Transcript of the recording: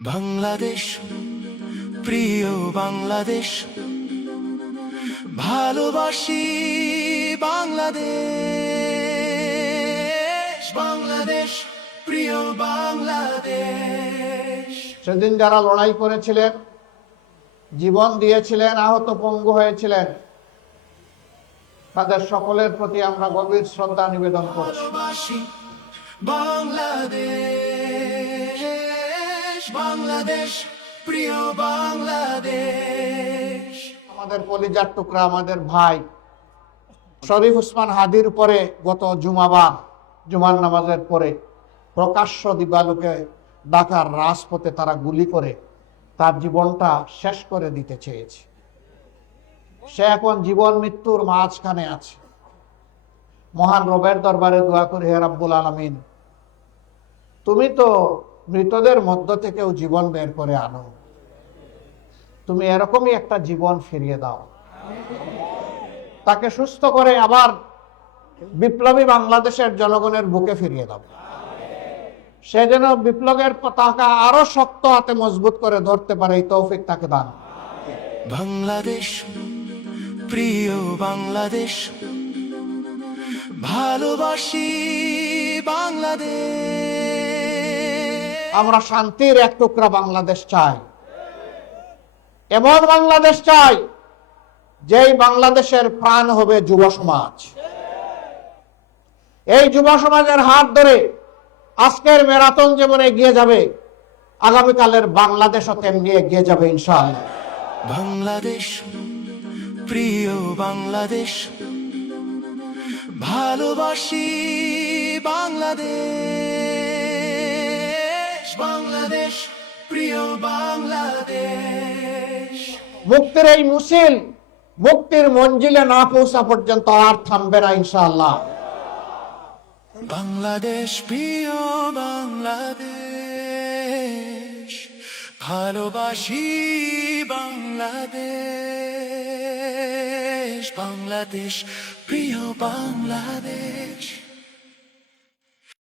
বাংলাদেশ, প্রিয় বাংলাদেশ, ভালোবাসি বাংলাদেশ। বাংলাদেশ, প্রিয় বাংলাদেশ। সেদিন যারা লড়াই করেছিলেন, জীবন দিয়েছিলেন, আহত পঙ্গু হয়েছিলেন, তাদের সকলের প্রতি আমরা গভীর শ্রদ্ধা নিবেদন করছি। ভালোবাসি বাংলাদেশ, বাংলাদেশ, প্রিয় বাংলাদেশ। আমাদের কলিজার টুকরা, আমাদের ভাই শরীফ ওসমান হাদির উপরে গত জুমার নামাজের পরে প্রকাশ্য দিবালোকে ঢাকার রাজপথে তারা গুলি করে তার জীবনটা শেষ করে দিতে চেয়েছে। সে এখন জীবন মৃত্যুর মাঝখানে আছে। মহান রবের দরবারে দোয়া করি, হে রাব্বুল আলামিন, তুমি তো মৃতদের মধ্য থেকেও জীবন বের করে আনো, তুমি এরকমই একটা জীবন ফিরিয়ে দাও, তাকে সুস্থ করে আবার বিপ্লবী বাংলাদেশের জনগণের বুকে ফিরিয়ে দাও। সে যেন বিপ্লবের পতাকা আরো শক্ত হাতে মজবুত করে ধরতে পারে, এই তৌফিক তাকে দান। বাংলাদেশ, প্রিয় বাংলাদেশ, ভালোবাসি বাংলাদেশ। আমরা শান্তির এক টুকরা বাংলাদেশ চাই, এমন বাংলাদেশ চাই যেই বাংলাদেশের প্রাণ হবে যুব সমাজ। এই যুব সমাজের হাত ধরে আজকের ম্যারাথন যেমন এগিয়ে যাবে, আগামীকালের বাংলাদেশও তেমনি এগিয়ে যাবে ইনশাআল্লাহ। বাংলাদেশ, প্রিয় বাংলাদেশ, ভালোবাসি বাংলাদেশ। বাংলাদেশ, প্রিয় বাংলাদেশ। মুক্তির এই মিছিল মুক্তির মঞ্জিলে না পৌঁছা পর্যন্ত আর থামবে না ইনশাআল্লাহ। বাংলাদেশ, প্রিয় বাংলাদেশ, ভালোবাসি বাংলাদেশ। বাংলাদেশ, প্রিয় বাংলাদেশ।